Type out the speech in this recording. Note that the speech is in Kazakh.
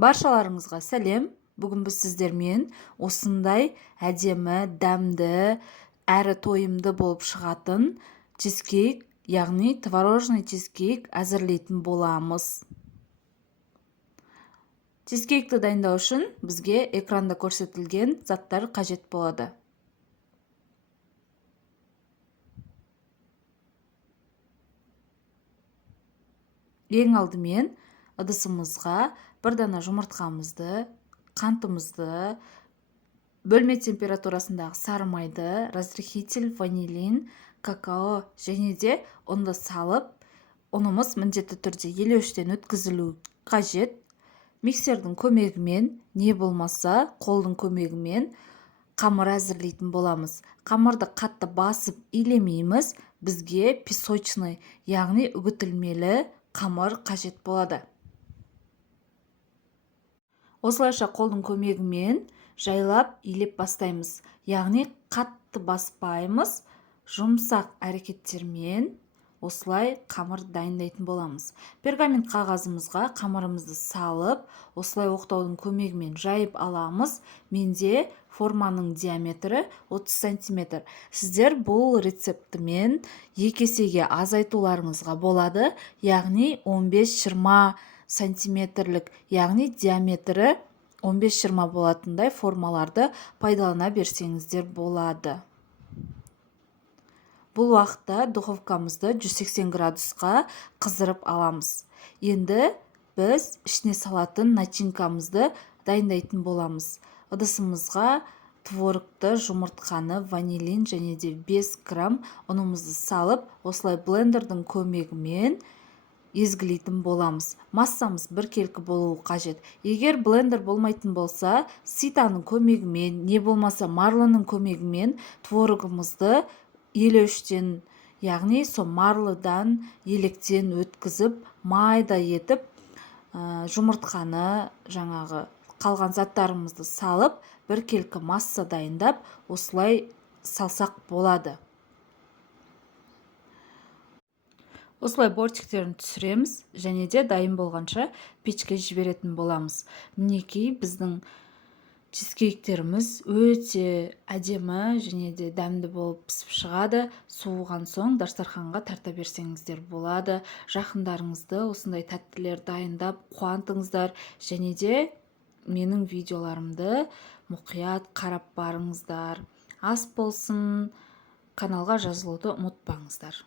Баршаларыңызға сәлем. Бүгін біз сіздермен осындай әдемі, дәмді, әрі тойымды болып шығатын чизкейк, яғни творожный чизкейк әзірлейтін боламыз. Чизкейкті дайындау үшін бізге экранда көрсетілген заттар қажет болады. Ең алдымен ыдысымызға бір дана жұмыртқамызды, қантымызды, бөлме температурасындағы сары майды, разрыхитель, ванилин, какао және де ұнды салып, ұнымыз міндетті түрде елеуіштен өткізілу қажет. Миксердің көмегімен, не болмаса қолдың көмегімен қамыр әзірлейтін боламыз. Қамырды қатты басып илемейміз, бізге песочный, яғни үгітілмелі қамыр қажет болады. Осылайша қолдың көмегімен жайлап илеп бастаймыз. Яғни қатты баспаймыз, жұмсақ әрекеттермен осылай қамыр дайындайтын боламыз. Пергамент қағазымызға қамырымызды салып, осылай оқтаудың көмегімен жайып аламыз. Менде форманың диаметрі 30 см. Сіздер бұл рецептімен 2 есеге азайтуларыңызға болады. Яғни 15-20 сантиметрлік, яғни диаметрі 15-20 болатындай формаларды пайдалана берсеңіздер болады. Бұл уақытта духовкамызды 180 градусқа қыздырып аламыз. Енді біз ішіне салатын начинкамызды дайындайтын боламыз. Ыдысымызға творогты, жұмыртқаны, ванилин және де 5 грамм ұнымызды салып, осылай блендердің көмегімен езгілейтін боламыз. Массамыз біркелкі болуы қажет. Егер блендер болмайтын болса, ситаның көмегімен, не болмаса марлының көмегімен творогымызды елеуіштен, яғни со марлыдан, електен өткізіп, майда етіп, жұмыртқаны, жаңағы қалған заттарымызды салып, біркелкі масса дайындап, осылай салсақ болады. Осылай бортиктерін түсіреміз, және де дайын болғанша печке жіберетін боламыз. Мінекей біздің чизкейктеріміз өте әдемі және де дәмді болып пісіп шығады. Суыған соң дастарханға тарта берсеңіздер болады. Жақындарыңызды осындай тәттілер дайындап қуантыңыздар, және де менің видеоларымды мұқият қарап барыңыздар. Ас болсын, каналға жазылуды ұмытпаңыздар.